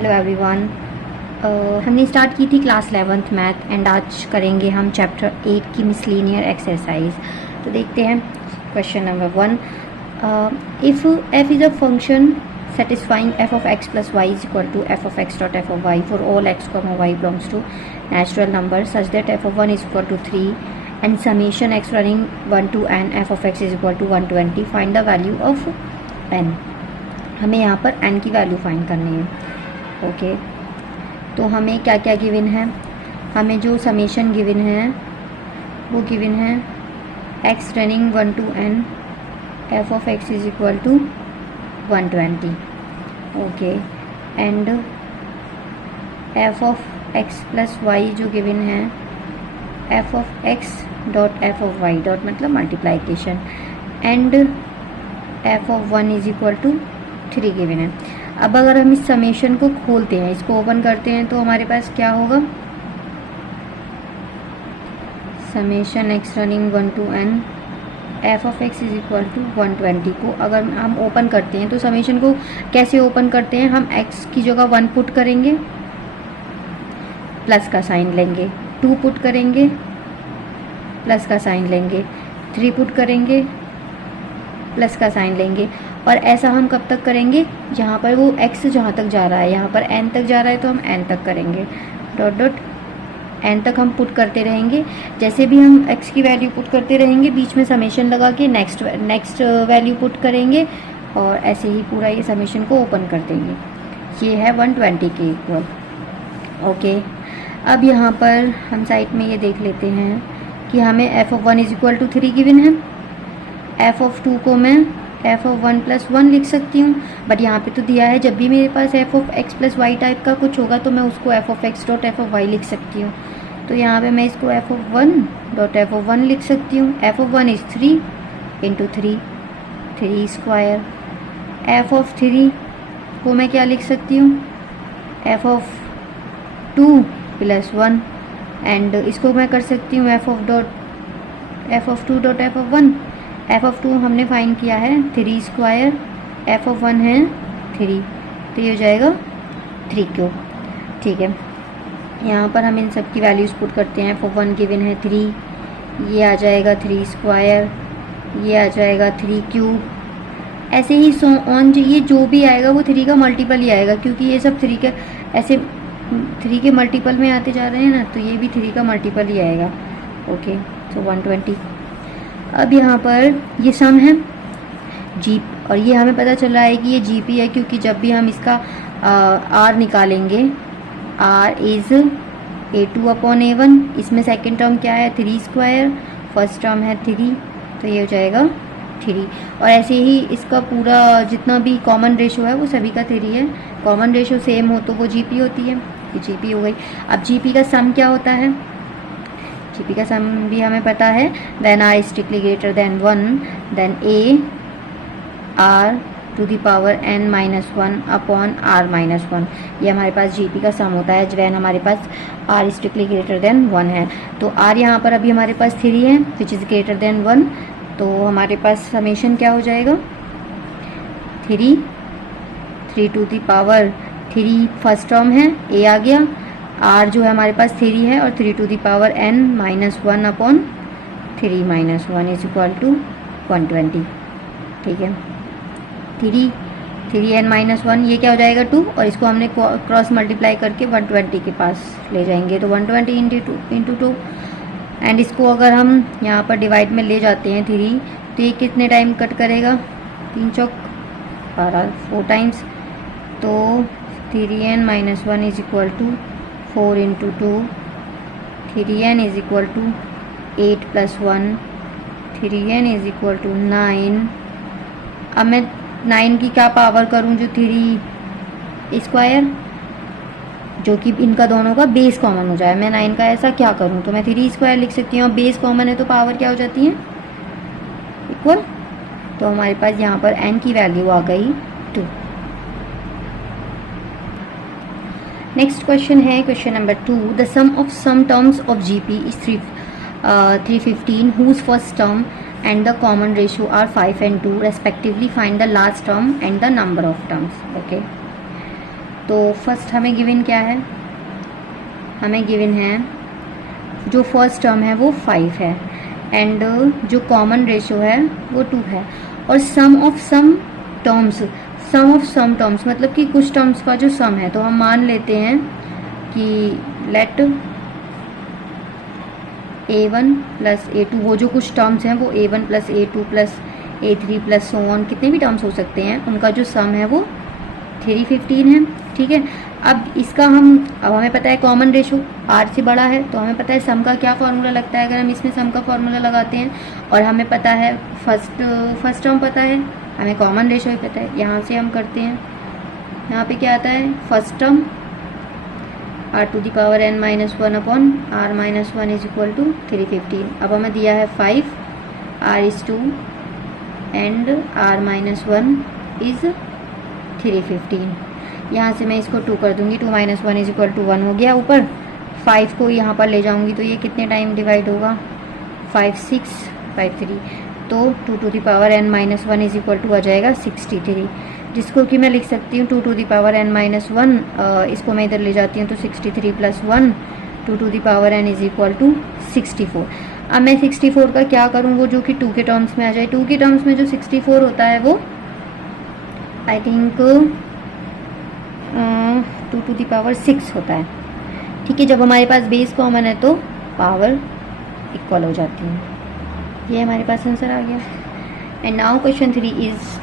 Hello everyone. हमने start की थी क्लास 11th मैथ एंड आज करेंगे हम चैप्टर 8 की मिसलीनियर एक्सरसाइज। तो देखते हैं question number 1। If f is a function satisfying f of x plus y is equal to f of x dot f of y for all x comma y belongs to natural number such that f of 1 is equal to 3 and summation x running 1 to n f of x is equal to 120, find the value of n। हमें यहाँ पर n की value find करनी है। Okay तो हमें क्या क्या गिवन है, हमें जो समेशन गिवन है वो गिवन है x running 1 to n f of x is equal to 120। Okay and f of x plus y जो गिवन है f of x dot f of y dot मतलब multiplication and f of 1 is equal to 3 given है। अब अगर हम इस summation को खोलते हैं, इसको ओपन करते हैं तो हमारे पास क्या होगा, summation x running 1 to n f of x is equal to 120 को अगर हम ओपन करते हैं तो समेशन को कैसे ओपन करते हैं, हम x की जगह 1 पुट करेंगे, प्लस का साइन लेंगे, 2 पुट करेंगे, प्लस का साइन लेंगे, 3 पुट करेंगे, प्लस का साइन लेंगे। और ऐसा हम कब तक करेंगे, जहाँ पर वो x जहाँ तक जा रहा है, यहाँ पर n तक जा रहा है तो हम n तक करेंगे, डॉट डॉट n तक हम पुट करते रहेंगे। जैसे भी हम x की वैल्यू पुट करते रहेंगे बीच में समेशन लगा के नेक्स्ट वैल्यू पुट करेंगे और ऐसे ही पूरा ये समेशन को ओपन कर देंगे। ये है 120 के इक्वल। ओके अब यहाँ पर हम साइड में ये देख लेते हैं कि हमें f of 1 is equal to 3 given है, f of 2 को मैं f of 1 प्लस 1 लिख सकती हूँ, बट यहाँ पे तो दिया है जब भी मेरे पास f of x plus y type का कुछ होगा तो मैं उसको f of x dot f of y लिख सकती हूँ। तो यहाँ पे मैं इसको f of 1 dot f of 1 लिख सकती हूँ। f of 1 is 3 into 3 square. f of 3 को मैं क्या लिख सकती हूँ, f of 2 प्लस 1 एंड इसको मैं कर सकती हूँ f of 2 dot f of 1। f of 2 हमने फाइंड किया है 3 स्क्वायर, f of 1 है 3 तो ये हो जाएगा 3 क्यूब। ठीक है, यहाँ पर हम इन सब की वैल्यूज़ पुट करते हैं। f of 1 गिवन है 3, ये आ जाएगा 3 स्क्वायर, ये आ जाएगा 3 क्यूब, ऐसे ही सो ऑन। ये जो भी आएगा वो 3 का मल्टीपल ही आएगा क्योंकि ये सब 3 के ऐसे 3 के मल्टीपल में आते जा रहे हैं ना, तो ये भी 3 का मल्टीपल ही आएगा। Okay so 120। अब यहाँ पर ये सम है जी और ये हमें पता चल रहा है कि ये जीपी है क्योंकि जब भी हम इसका आर निकालेंगे, are is a2 upon a1, इसमें सेकेंड टर्म क्या है 3 स्क्वायर, फर्स्ट टर्म है 3 तो ये हो जाएगा 3। और ऐसे ही इसका पूरा जितना भी कॉमन रेशो है वो सभी का 3 है। कॉमन रेशो सेम हो तो वो जीपी होती है, ये जीपी हो गई। अब जीपी का सम क्या होता है, जीपी का सम भी हमें पता है, then are strictly greater than 1 then a r to the power n minus 1 upon r minus 1। ये हमारे पास जीपी का सम होता है वैन हमारे पास r स्ट्रिक्टली ग्रेटर देन 1 है। तो r यहाँ पर अभी हमारे पास 3 है विच इज़ ग्रेटर देन 1, तो हमारे पास समेशन क्या हो जाएगा 3 to the power 3 first term है, a आ गया, r जो है हमारे पास 3 है और 3 to the power n minus 1 upon 3 minus 1 is equal to 120। ठीक है, 3n माइनस 1 ये क्या हो जाएगा 2 और इसको हमने क्रॉस मल्टीप्लाई करके 120 के पास ले जाएंगे तो 120 इंटू 2 एंड इसको अगर हम यहाँ पर डिवाइड में ले जाते हैं 3 तो ये कितने टाइम कट करेगा, 3 चौक 12 4 टाइम्स, तो 3n minus 1 is equal to 4 into 2, 3n is equal to 8 plus 1, 3n is equal to 9। अब मैं 9 की क्या पावर करूं, जो 3 स्क्वायर जो कि इनका दोनों का बेस कॉमन हो जाए। मैं 9 का ऐसा क्या करूं, तो मैं 3 स्क्वायर लिख सकती हूँ, बेस कॉमन है तो पावर क्या हो जाती है इक्वल। तो हमारे पास यहाँ पर n की वैल्यू आ गई 2। नेक्स्ट क्वेश्चन है question number 2। The sum of sum terms of GP is 315 whose first term and the common ratio are 5 and 2 respectively. Find the last term and the number of terms. Okay, तो first हमें given क्या है, हमें given है जो first term है वो 5 है एंड जो कॉमन रेशो है वो 2 है और सम ऑफ सम टर्म्स मतलब कि कुछ टर्म्स का जो सम है, तो हम मान लेते हैं कि लेट a1 प्लस a2, वो जो कुछ टर्म्स हैं वो a1 plus a2 plus a3 plus so on, कितने भी टर्म्स हो सकते हैं, उनका जो सम है वो 315 है। ठीक है, अब हमें पता है कॉमन रेशो r से बड़ा है, तो हमें पता है सम का क्या फार्मूला लगता है। अगर हम इसमें सम का फार्मूला लगाते हैं और हमें पता है फर्स्ट टर्म पता है, हमें कॉमन रेशो ही पता है, यहाँ से हम करते हैं। यहाँ पे क्या आता है, first term r to the power n minus 1 upon r minus 1 is equal to 315। अब हमें दिया है 5, r इज 2 एंड r माइनस 1 इज 315। यहाँ से मैं इसको 2 कर दूंगी, 2 माइनस 1 इज इक्वल टू 1 हो गया। ऊपर 5 को यहाँ पर ले जाऊंगी तो ये कितने टाइम डिवाइड होगा, 5 6 5 3, तो 2 to the power n minus 1 is equal to आ जाएगा 63, जिसको कि मैं लिख सकती हूँ 2 to the power n minus 1, इसको मैं इधर ले जाती हूँ तो 63 plus 1 2 to the power n is equal to 64। अब मैं 64 का क्या करूँ, वो जो कि 2 के टर्म्स में आ जाए। 2 के टर्म्स में जो 64 होता है वो I think 2 to the power 6 होता है। ठीक है, जब हमारे पास बेस कॉमन है तो पावर इक्वल हो जाती है। ये हमारे पास आंसर आ गया। And now question 3 is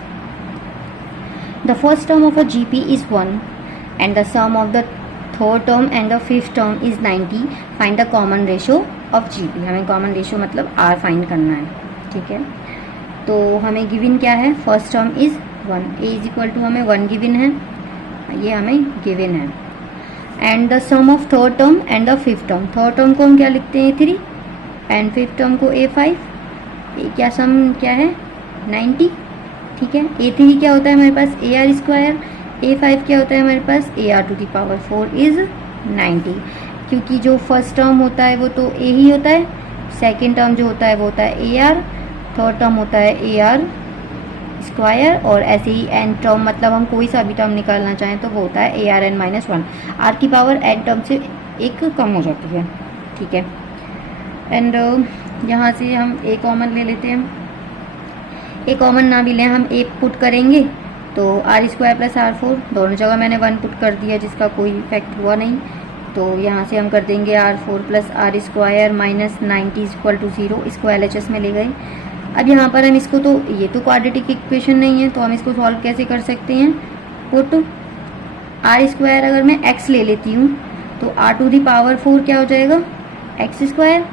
the first term of a GP is 1 and the sum of the third term and the fifth term is 90, find the common ratio of GP. हमें common ratio मतलब r find करना है। ठीक है, तो हमें given क्या है, first term is 1, a is equal to हमें 1 गिवन है, ये हमें गिवन है, and the sum of third term and the fifth term. Third term को हम क्या लिखते हैं, 3 एंड फिफ्थ टर्म को a5। ये क्या सम क्या है, 90। ठीक है, a3 क्या होता है हमारे पास, ar स्क्वायर, a5 क्या होता है हमारे पास, ar to the power 4 is 90। क्योंकि जो फर्स्ट टर्म होता है वो तो a ही होता है, सेकेंड टर्म जो होता है वो होता है ar, थर्ड टर्म होता है ar स्क्वायर, और ऐसे ही एन टर्म मतलब हम कोई सा भी टर्म निकालना चाहें तो वो होता है ARN माइनस 1। आर की पावर एन टर्म से एक कम हो जाती है। ठीक है, एंड यहाँ से हम ए कॉमन ले लेते हैं। ए कॉमन ना भी लें, हम ए पुट करेंगे तो आर स्क्वायर प्लस R4, दोनों जगह मैंने 1 पुट कर दिया जिसका कोई इफेक्ट हुआ नहीं, तो यहाँ से हम कर देंगे R4 plus r square minus 90 equal to 0, इसको LHS में ले गए। अब यहाँ पर हम इसको, तो ये तो क्वाड्रेटिक इक्वेशन नहीं है, तो हम इसको सॉल्व कैसे कर सकते हैं, पुट आर स्क्वायर अगर मैं x ले लेती हूँ तो r टू दी पावर 4 क्या हो जाएगा, x स्क्वायर,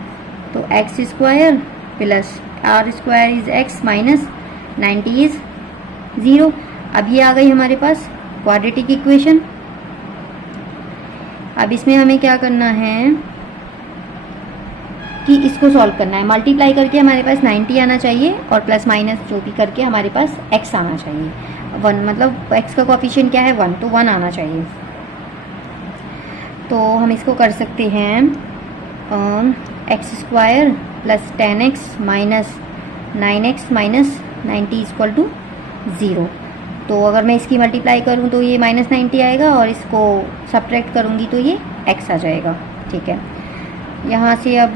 तो x square plus r square is x minus 90 is 0। अब ये आ गई हमारे पास क्वाड्रेटिक इक्वेशन। अब इसमें हमें क्या करना है कि इसको सॉल्व करना है, मल्टीप्लाई करके हमारे पास 90 आना चाहिए और प्लस माइनस जो भी करके हमारे पास x आना चाहिए, 1 मतलब x का कोएफिशिएंट क्या है 1, तो 1 आना चाहिए। तो हम इसको कर सकते हैं x square plus 10x minus 9x minus 90 equal to 0। तो अगर मैं इसकी मल्टीप्लाई करूँ तो ये माइनस 90 आएगा और इसको सब्ट्रैक्ट करूँगी तो ये x आ जाएगा। ठीक है, यहाँ से अब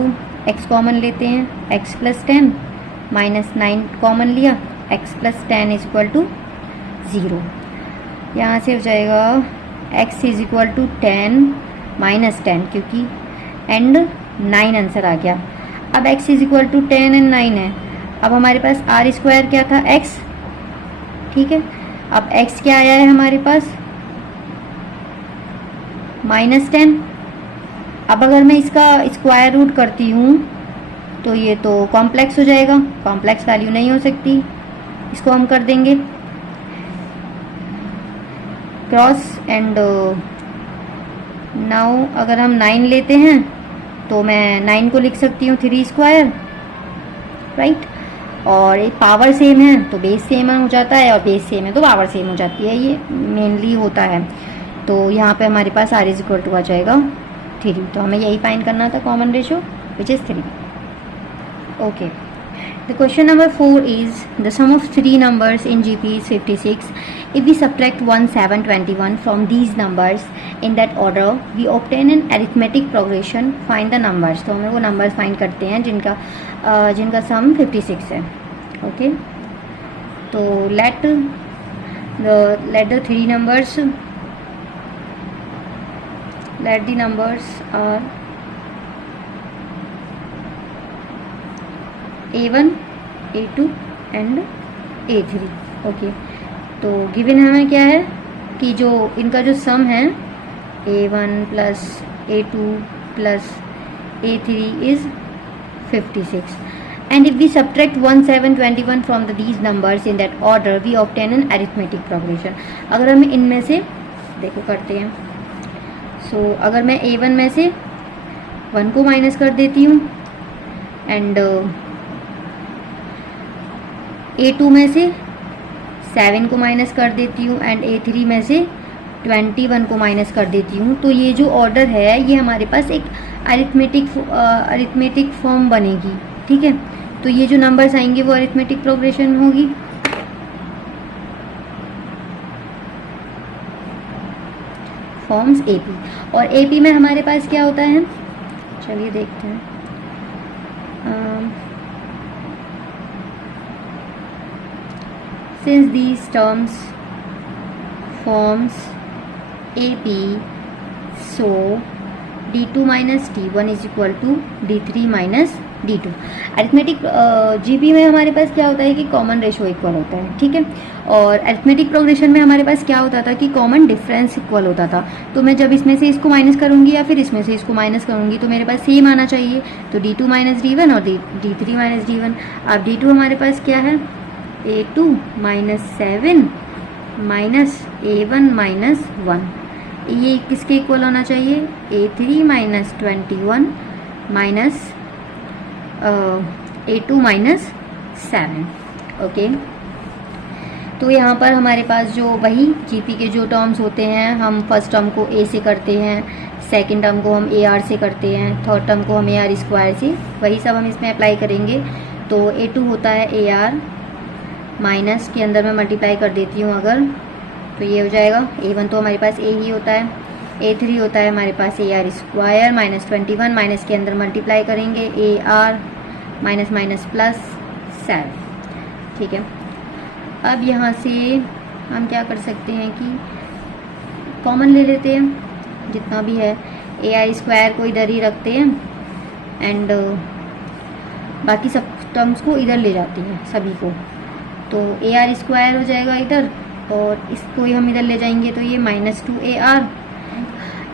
x कॉमन लेते हैं, x प्लस 10 माइनस 9 कॉमन लिया, x plus 10 is equal to 0। यहाँ से हो जाएगा x is equal to 10 minus 10, क्योंकि एंड 9 आंसर आ गया। अब x is equal to 10 and 9 है। अब हमारे पास आर स्क्वायर क्या था, x। ठीक है, अब x क्या आया है हमारे पास, माइनस 10। अब अगर मैं इसका स्क्वायर रूट करती हूँ तो ये तो कॉम्प्लेक्स हो जाएगा, कॉम्प्लेक्स वैल्यू नहीं हो सकती, इसको हम कर देंगे क्रॉस। एंड नाउ अगर हम 9 लेते हैं तो मैं 9 को लिख सकती हूँ 3 स्क्वायर, राइट। और एक पावर सेम है तो बेस सेम हो जाता है, और बेस सेम है तो पावर सेम हो जाती है, ये मेनली होता है। तो यहाँ पे हमारे पास आर इज इक्वल टू आ जाएगा 3। तो हमें यही फाइंड करना था, common ratio which is 3। Okay, the question number 4 is the sum of 3 numbers in GP is 56 If we subtract 1, 7, 21 from these numbers in that order, we obtain an arithmetic progression. Find the numbers. तो हमें वो numbers find करते हैं जिनका sum 56 है. Okay. तो let the three numbers, let the numbers are A1, A2 and A3. Okay. तो given हमें क्या है कि जो इनका जो सम है A1 plus A2 plus A3 is 56. And if we subtract 1, 7, 21 from these numbers in that order we obtain an arithmetic progression. अगर हमें इनमें से देखो करते हैं. सो अगर मैं A1 में से 1 को माइनस कर देती हूँ एंड A2 में से 7 को माइनस कर देती हूँ एंड A3 में से 21 को माइनस कर देती हूँ, तो ये जो ऑर्डर है ये हमारे पास एक अरिथमेटिक फॉर्म बनेगी. ठीक है. तो ये जो नंबर्स आएंगे वो अरिथमेटिक प्रोग्रेशन होगी. Forms AP. और AP में हमारे पास क्या होता है, चलिए देखते हैं. Since these terms forms AP, so D2 minus D1 is equal to D3 minus D2. Arithmetic GP में हमारे पास क्या होता है कि कॉमन रेशो इक्वल होता है. ठीक है. और अरिथमेटिक प्रोग्रेशन में हमारे पास क्या होता था कि कॉमन डिफरेंस इक्वल होता था. तो मैं जब इसमें से इसको माइनस करूंगी या फिर इसमें से इसको माइनस करूंगी तो मेरे पास सेम आना चाहिए. तो D2 माइनस D1 और D3 माइनस D1. अब D2 हमारे पास क्या है, A2 minus 7 minus A1 minus 1. ये किसके इक्वल होना चाहिए, A3 minus 21 minus A2 minus 7. Okay. तो यहाँ पर हमारे पास जो वही GP के जो टर्म्स होते हैं, हम फर्स्ट टर्म को A से करते हैं, सेकेंड टर्म को हम AR से करते हैं, थर्ड टर्म को हम AR स्क्वायर से, वही सब हम इसमें अप्लाई करेंगे. तो A2 होता है AR माइनस के अंदर मैं मल्टीप्लाई कर देती हूँ अगर, तो ये हो जाएगा. A1 तो हमारे पास A ही होता है. A3 होता है हमारे पास AR स्क्वायर माइनस 21 माइनस के अंदर मल्टीप्लाई करेंगे AR माइनस माइनस प्लस 7. ठीक है. अब यहाँ से हम क्या कर सकते हैं कि कॉमन ले लेते हैं जितना भी है. AR स्क्वायर को इधर ही रखते हैं एंड बाकी सब टर्म्स को इधर ले जाते हैं सभी को. तो AR स्क्वायर हो जाएगा इधर और इसको ही हम इधर ले जाएंगे तो ये माइनस 2AR.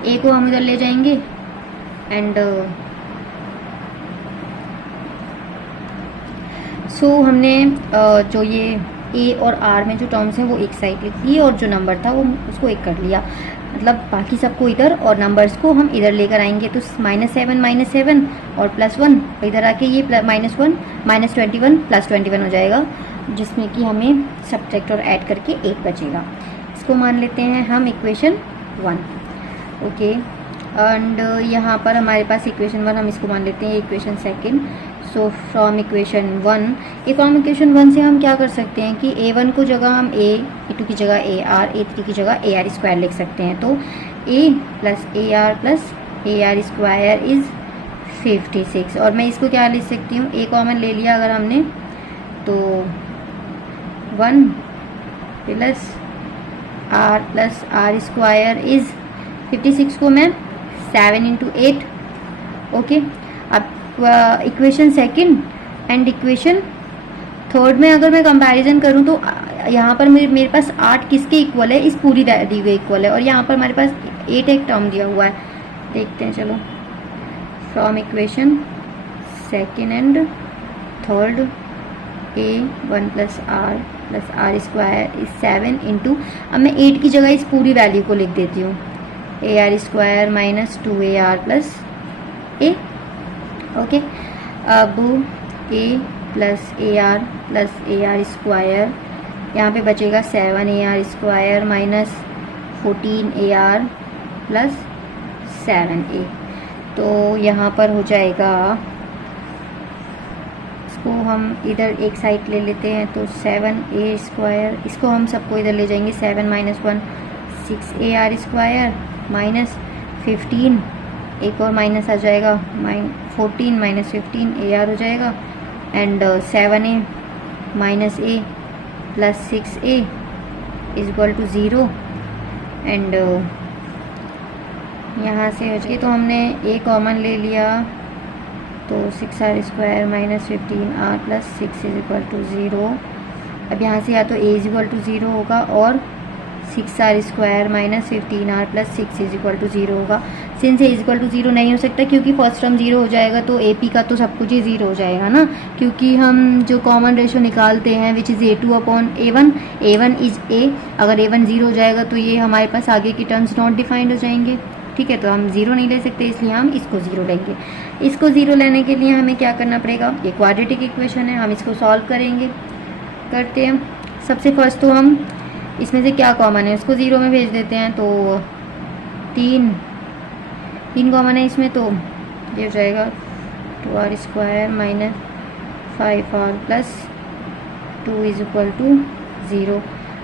A को हम इधर ले जाएंगे एंड सो हमने जो ये A और R में जो टर्म्स हैं वो एक साइड लिख लिए और जो नंबर था वो उसको एक कर लिया. मतलब बाकी सबको इधर और नंबर्स को हम इधर लेकर आएंगे. तो माइनस सेवन और प्लस 1 इधर आके ये माइनस 1 माइनस 21 प्लस 21 हो जाएगा, जिसमें कि हमें सब्ट्रैक्ट और ऐड करके 1 बचेगा. इसको मान लेते हैं हम इक्वेशन 1. ओके. एंड यहाँ पर हमारे पास इक्वेशन 1 हम इसको मान लेते हैं equation second. So from equation 1 से हम क्या कर सकते हैं कि A1 को जगह हम A2 की जगह AR, A3 की जगह AR स्क्वायर लिख सकते हैं. तो A plus AR square is 56. और मैं इसको क्या लिख सकती हूँ, A कॉमन ले लिया अगर हमने तो 1 प्लस R स्क्वायर इज 56 को मैं 7 इंटू 8. ओके. अब equation second and equation third में अगर मैं कंपैरिजन करूं तो यहाँ पर मेरे पास 8 किसके इक्वल है, इस पूरी दी हुई इक्वल है. और यहाँ पर हमारे पास 8 एक टर्म दिया हुआ है. देखते हैं चलो. From equation second and third A1 plus R square is 7 into, अब मैं 8 की जगह इस पूरी वैल्यू को लिख देती हूँ, AR square minus 2AR plus A. Okay. अब A प्लस AR स्क्वायर, यहाँ पे बचेगा 7AR square minus 14AR plus 7A. तो यहाँ पर हो जाएगा इसको हम इधर एक साइड ले लेते हैं, तो 7a², इसको हम सबको इधर ले जाएंगे, 7 माइनस 1 6ar² माइनस 15, एक और माइनस आ जाएगा, 14 माइनस 15 ar हो जाएगा, and 7a minus a plus 6a is equal to 0, and यहाँ से हो जाए, तो हमने a कॉमन ले लिया, तो 6r² minus 15r plus 6 is equal to 0। अब यहाँ से या तो a इज इक्वल टू 0 होगा और 6r² minus 15r plus 6 is equal to 0 होगा। Since a is equal to 0 नहीं हो सकता क्योंकि फर्स्ट टर्म 0 हो जाएगा, तो AP का तो सब कुछ ही 0 हो जाएगा ना, क्योंकि हम जो कॉमन रेशो निकालते हैं which is a2/a1, a1 is a, अगर a1 0 हो जाएगा तो ये हमारे पास आगे की टर्म्स नॉट डिफाइंड हो जाएंगे। ठीक है, तो हम 0 नहीं ले सकते, इसलिए हम इसको 0 लेंगे। इसको 0 लेने के लिए हमें क्या करना पड़ेगा, ये क्वाड्रेटिक इक्वेशन है, हम इसको सॉल्व करेंगे। करते हैं, सबसे फर्स्ट तो हम इसमें से क्या कॉमन है इसको 0 में भेज देते हैं, तो 3 कॉमन है इसमें, तो ये हो जाएगा 2r² minus 5r plus 2 is equal to 0।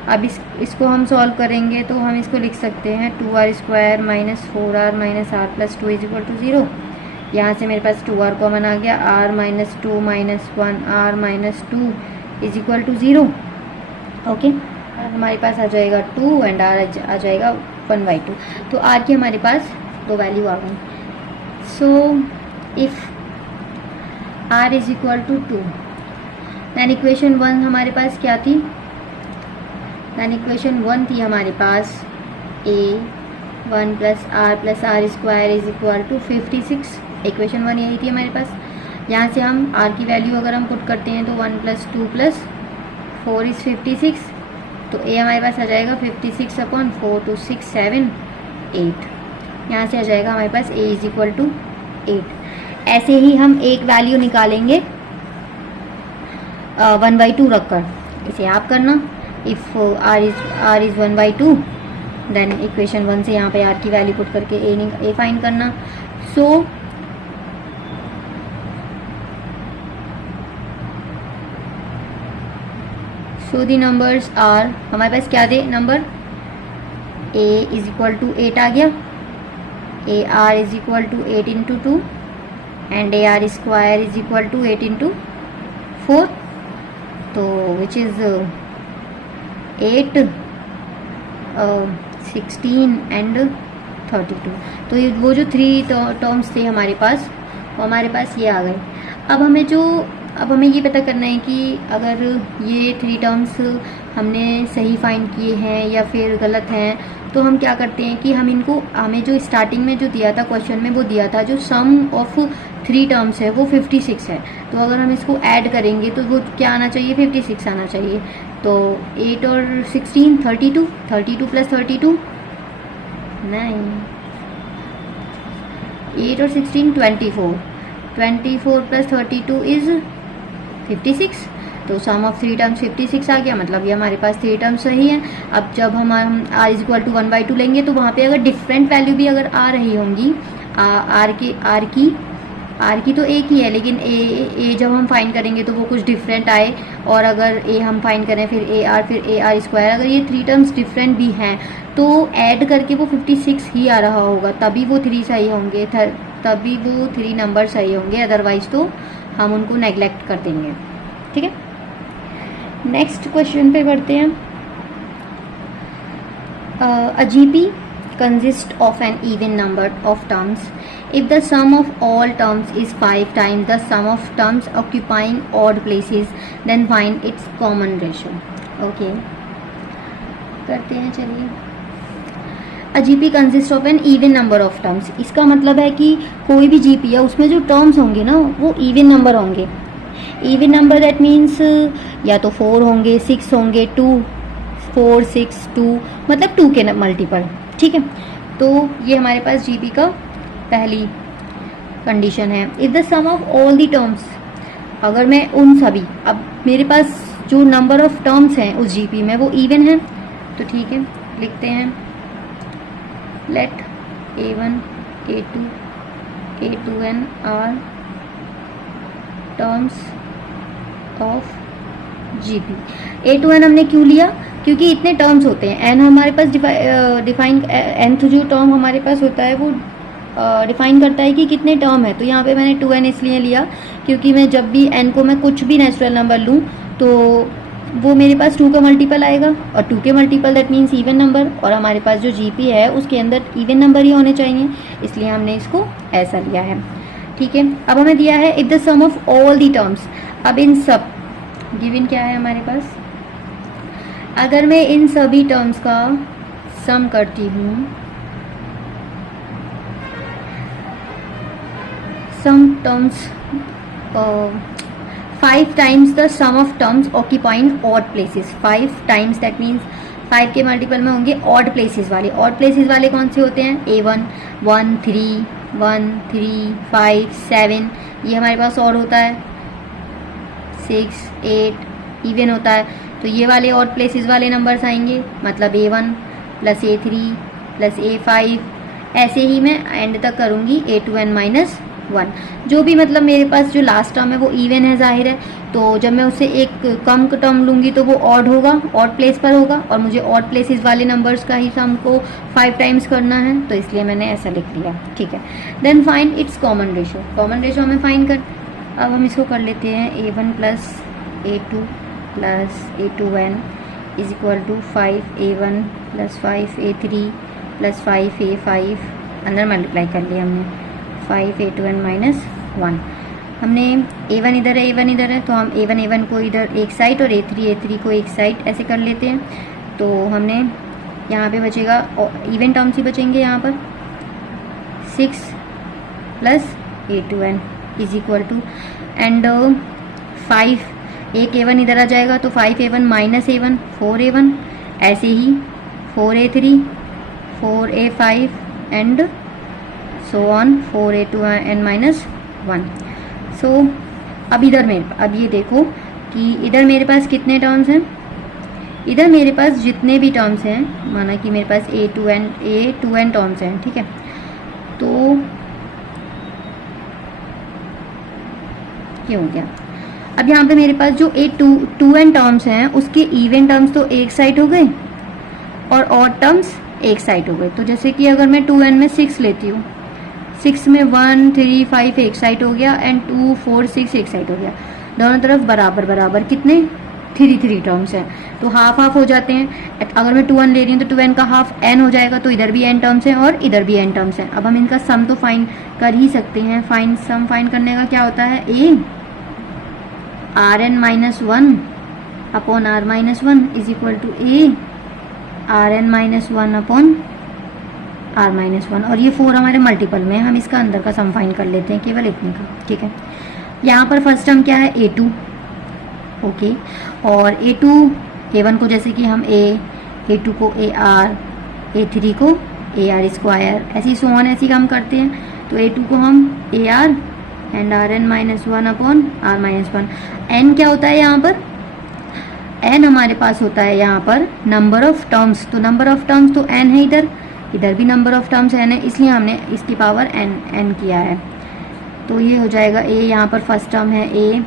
अब इसको हम सॉल्व करेंगे तो हम इसको लिख सकते हैं 2r² minus 4r minus r plus 2 is equal to 0। यहाँ से मेरे पास 2r कॉमन आ गया, r minus 2 minus 1 r minus 2 is equal to 0। Okay, हमारे पास आ जाएगा 2 एंड r आ जाएगा 1/2। तो r की हमारे पास दो वैल्यू आ गई। So if r is equal to 2, then equation 1 हमारे पास क्या थी, दैन इक्वेशन 1 थी हमारे पास a1 plus r² is equal to 56। Equation 1 यही थी हमारे पास। यहाँ से हम r की वैल्यू अगर हम पुट करते हैं तो 1 प्लस 2 प्लस 4 इज 56, तो a हमारे पास आ जाएगा 56/4, तो 6 7 8। यहाँ से आ जाएगा हमारे पास a इज इक्वल टू 8। ऐसे ही हम एक वैल्यू निकालेंगे 1/2 रखकर, इसे आप करना। If r is 1/2, then equation 1 से यहाँ पे r की वैल्यू पुट करके a फाइंड करना। सो द नंबर्स आर, हमारे पास क्या थे नंबर, a इज इक्वल टू 8 आ गया, ar is equal to 8 into 2 and ar² is equal to 8 into 4, तो विच इज 8 16 एंड 32। तो ये वो जो 3 टर्म्स थे हमारे पास, वो हमारे पास ये आ गए। अब हमें ये पता करना है कि अगर ये 3 टर्म्स हमने सही फाइंड किए हैं या फिर गलत हैं, तो हम क्या करते हैं कि हमें जो स्टार्टिंग में जो दिया था क्वेश्चन में, वो दिया था जो सम ऑफ 3 टर्म्स है वो 56 है। तो अगर हम इसको ऐड करेंगे तो वो क्या आना चाहिए, 56 आना चाहिए। तो 8 और 16 32, 32 प्लस 32 नहीं, 8 और 16 24, 24 प्लस 32 इज 56। तो सम ऑफ 3 टर्म्स 56 आ गया, मतलब ये हमारे पास 3 टर्म्स सही हैं। अब जब हम r इज इक्वल टू 1/2 लेंगे तो वहाँ पे अगर डिफरेंट वैल्यू भी अगर आ रही होंगी, r की तो एक ही है, लेकिन a जब हम फाइंड करेंगे तो वो कुछ डिफरेंट आए, और अगर a हम फाइंड करें फिर ar फिर ar², अगर ये 3 टर्म्स डिफरेंट भी हैं तो ऐड करके वो 56 ही आ रहा होगा, तभी वो 3 सही होंगे, तभी वो 3 नंबर सही होंगे, अदरवाइज तो हम उनको नेग्लेक्ट कर देंगे। ठीक है, नेक्स्ट क्वेश्चन पे बढ़ते हैं। A GP consists of an even number of terms. If the sum of all terms is 5 times the sum of terms occupying odd places, then find its common ratio. Okay, करते हैं, चलिए। A GP consists of an even number of terms. इसका मतलब है कि कोई भी GP है उसमें जो टर्म्स होंगे ना वो even नंबर होंगे। इवन नंबर दैट मीन्स या तो 4 होंगे, 6 होंगे, 2 4 6 2, मतलब 2 के मल्टीपल। ठीक है, तो ये हमारे पास जीपी का पहली कंडीशन है। If the sum of all the terms, अगर मैं उन सभी, अब मेरे पास जो नंबर ऑफ टर्म्स हैं उस जीपी में वो इवन है, तो ठीक है, लिखते हैं let a1 a2 a2n are terms of GP. A two n हमने क्यों लिया, क्योंकि इतने टर्म्स होते हैं। एन हमारे पास डिफाइन nth जो टर्म हमारे पास होता है वो डिफाइन करता है कि कितने टर्म है। तो यहाँ पे मैंने 2n इसलिए लिया क्योंकि मैं जब भी n को मैं कुछ भी नेचुरल नंबर लूँ तो वो मेरे पास 2 का मल्टीपल आएगा, और 2 के multiple that means even number, और हमारे पास जो जीपी है उसके अंदर इवन नंबर ही होने चाहिए, इसलिए हमने इसको ऐसा लिया है। ठीक है, अब हमें दिया है if the sum of all the terms. अब इन सब गिवन क्या है हमारे पास, अगर मैं इन सभी टर्म्स का सम करती हूँ, some terms 5 times the sum of terms occupying odd places। 5 times that means 5 के मल्टीपल में होंगे ऑड प्लेसेस वाले। ऑड प्लेसेस वाले कौन से होते हैं, A1 1 3 1 3 5 7, ये हमारे पास ऑड होता है, 6 8 इवन होता है। तो ये वाले ऑड प्लेसेस वाले नंबर्स आएंगे, मतलब A1 plus A3 plus A5, ऐसे ही मैं एंड तक करूँगी A2n माइनस 1। जो भी मतलब मेरे पास जो लास्ट टर्म है वो इवन है जाहिर है, तो जब मैं उससे एक कम टर्म लूँगी तो वो ऑड होगा, ऑड प्लेस पर होगा, और मुझे ऑड प्लेसेस वाले नंबर्स का ही सम को 5 टाइम्स करना है, तो इसलिए मैंने ऐसा लिख लिया। ठीक है, then find its common ratio. Common ratio हमें फाइंड कर, अब हम इसको कर लेते हैं A1 plus A2 plus A2n is equal to 5A1 plus 5A3 plus 5A5, अंदर मल्टीप्लाई कर लिया हमने, 5A2n माइनस 1। हमने A1 इधर है, A1 इधर है, तो हम A1 को इधर एक साइड और A3 को एक साइड ऐसे कर लेते हैं। तो हमने यहाँ पे बचेगा इवन टर्म्स ही बचेंगे, यहाँ पर 6 plus A2n is equal to and 5, एक A1 इधर आ जाएगा तो 5A1 माइनस A1 4A1, ऐसे ही 4A3 4A5 and so on 4A2n minus 1। सो अब अब ये देखो कि इधर मेरे पास कितने टर्म्स हैं, इधर मेरे पास जितने भी टर्म्स हैं, माना कि मेरे पास A2n टर्म्स हैं, ठीक है। तो ये हो गया। अब यहाँ पे मेरे पास जो A2n टर्म्स हैं उसके इवन टर्म्स तो एक साइड हो गए और ऑड टर्म्स एक साइड हो गए। तो जैसे कि अगर मैं 2n में 6 लेती हूँ, 6 में 1 3 5 एक साइड हो गया एंड 2 4 6 एक साइड हो गया। दोनों तरफ बराबर बराबर कितने 3 टर्म्स हैं, तो हाफ हाफ हो जाते हैं। अगर मैं 2n ले रही हूँ तो 2n का हाफ n हो जाएगा, तो इधर भी n टर्म्स हैं और इधर भी n टर्म्स हैं। अब हम इनका सम तो फाइंड कर ही सकते हैं। सम फाइंड करने का क्या होता है, a Rn minus 1 upon R minus 1 is equal to a Rn minus 1 upon R minus 1, और ये 4 हमारे मल्टीपल में, हम इसका अंदर का सम फाइंड कर लेते हैं केवल इतने का। ठीक है, यहाँ पर फर्स्ट टर्म क्या है A2, ओके, और A1 को जैसे कि हम A2 को AR, A3 को AR स्क्वायर, ऐसी सोन ऐसी हम करते हैं। तो A2 को हम AR and Rn minus 1 upon R minus 1। n क्या होता है यहाँ पर, n हमारे पास होता है यहाँ पर नंबर ऑफ टर्म्स, तो नंबर ऑफ टर्म्स तो n है, इधर भी नंबर ऑफ टर्म्स n है, इसलिए हमने इसकी पावर n किया है। तो ये हो जाएगा a, यहाँ पर फर्स्ट टर्म है a,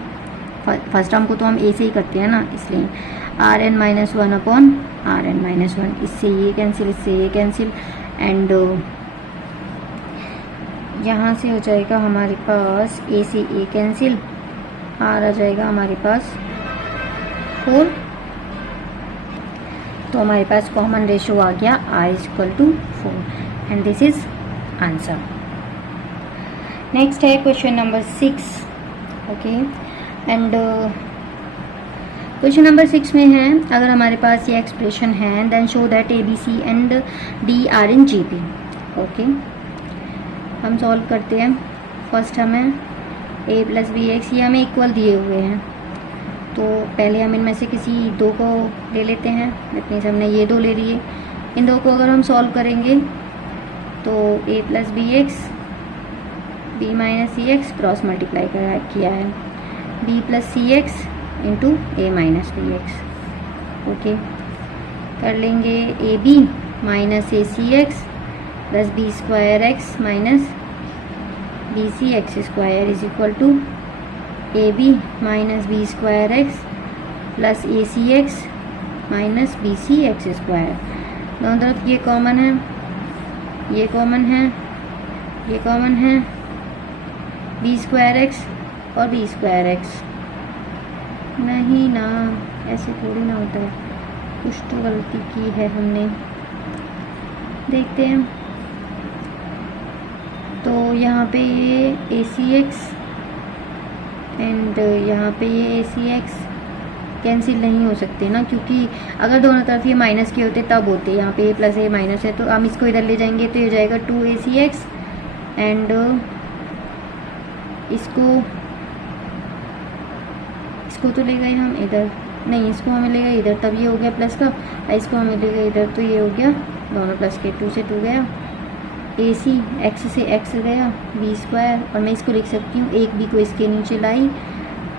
फर्स्ट टर्म को तो हम a से ही करते हैं ना, इसलिए Rn minus 1 upon Rn minus 1, इससे ये कैंसिल, इससे ये कैंसिल, एंड यहाँ से हो जाएगा हमारे पास a से a कैंसिल, R आ जाएगा हमारे पास 4, तो हमारे पास कॉमन रेशो आ गया R is equal to 4 and this is answer. Next है question number 6, okay, and question number 6 में है, अगर हमारे पास ये एक्सप्रेशन है then show that ABC and D are in GP। Okay, हम सॉल्व करते हैं। फर्स्ट हमें a प्लस बी एक्स, ये हमें इक्वल दिए हुए हैं, तो पहले हम इनमें से किसी दो को ले लेते हैं। दैट मीन्स हमने ये दो ले लिए, इन दो को अगर हम सॉल्व करेंगे तो a plus B X B minus C X cross multiply किया है, b plus C X into A minus B X. Okay, कर लेंगे A B minus A C X plus B square x minus B C X square is equal to A B minus B square X plus A C X minus B C X square. दोनों तरफ ये common है, ये common है, ये common है, B square x और B square x. नहीं ना, ऐसे थोड़ी ना होता है, कुछ तो गलती की है हमने। देखते हैं। तो यहाँ पे ये ए सी एक्स एंड यहाँ पे ये ए सी एक्स कैंसिल नहीं हो सकते ना, क्योंकि अगर दोनों तरफ ये माइनस के होते तब होते। यहाँ पे ए प्लस ए माइनस है तो हम इसको इधर ले जाएंगे तो ये हो जाएगा 2ac(x) एंड इसको तो ले गए हम इधर, नहीं इसको हमें ले गए इधर, तब ये हो गया प्लस का, इसको हमें ले गए इधर तो ये हो गया दोनों प्लस के, 2 से 2 गया, ac x से x गया, b स्क्वायर, और मैं इसको लिख सकती हूँ एक b को इसके नीचे लाई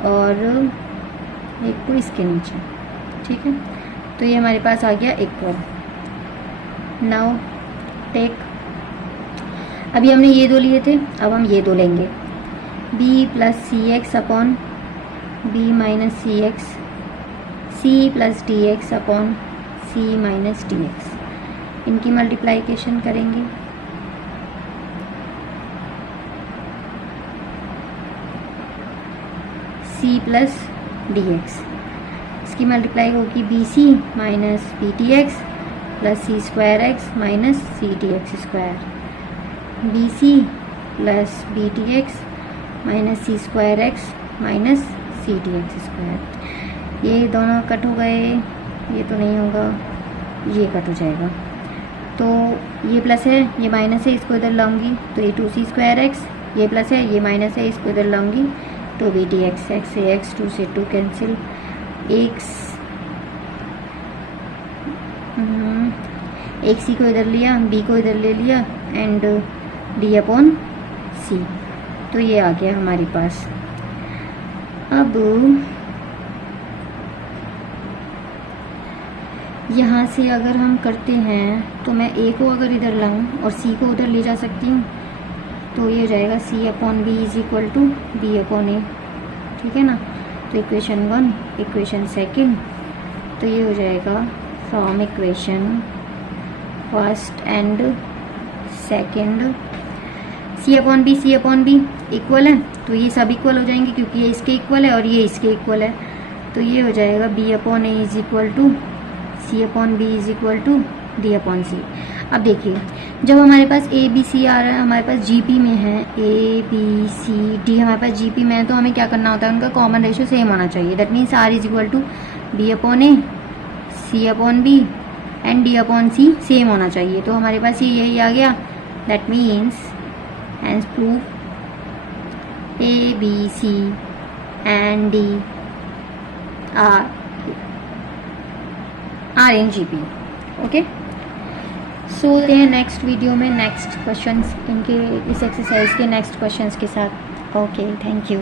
और एक को इसके नीचे। ठीक है, तो ये हमारे पास आ गया इक्वल। नाउ टेक, अभी हमने ये दो लिए थे, अब हम ये दो लेंगे, b plus C x upon b minus C x, c plus D x upon c minus D x. इनकी मल्टीप्लाइकेशन करेंगे, c प्लस डी एक्स, इसकी मल्टीप्लाई होगी B C minus B T x plus C square x minus C T x square, B C plus B T x minus C square x minus C T x square. ये दोनों cut हो गए, ये तो नहीं होगा, ये cut हो जाएगा, तो ये प्लस है ये माइनस है, इसको इधर लाऊंगी तो ये 2c स्क्वायर एक्स, ये प्लस है ये माइनस है, इसको इधर लाऊंगी तो बी टी एक्स, एक्स से एक्स, 2 से 2 कैंसिल, एक सी को इधर लिया, बी को इधर ले लिया एंड डी अपॉन सी, तो ये आ गया हमारे पास। अब यहाँ से अगर हम करते हैं तो मैं ए को अगर इधर लाऊं और सी को उधर ले जा सकती हूँ, तो ये हो जाएगा C upon B is equal to B upon A. ठीक है ना, तो इक्वेशन 1, इक्वेशन 2, तो ये हो जाएगा from equation 1 and 2 C upon B equal है, तो ये सब इक्वल हो जाएंगे क्योंकि ये इसके इक्वल है और ये इसके इक्वल है, तो ये हो जाएगा B upon A is equal to C upon B is equal to D upon C. अब देखिए, जब हमारे पास ए बी सी आ रहा है, हमारे पास जीपी में है ए बी सी डी, हमारे पास जीपी में है, तो हमें क्या करना होता है, उनका कॉमन रेशियो सेम होना चाहिए। That means R is equal to B upon A, C upon B and D upon C same होना चाहिए। तो हमारे पास ये यही आ गया, that means hence prove A B C and D are in GP. Okay, so हैं नेक्स्ट वीडियो में नेक्स्ट क्वेश्चंस, इनके इस एक्सरसाइज के नेक्स्ट क्वेश्चंस के साथ। Okay, thank you.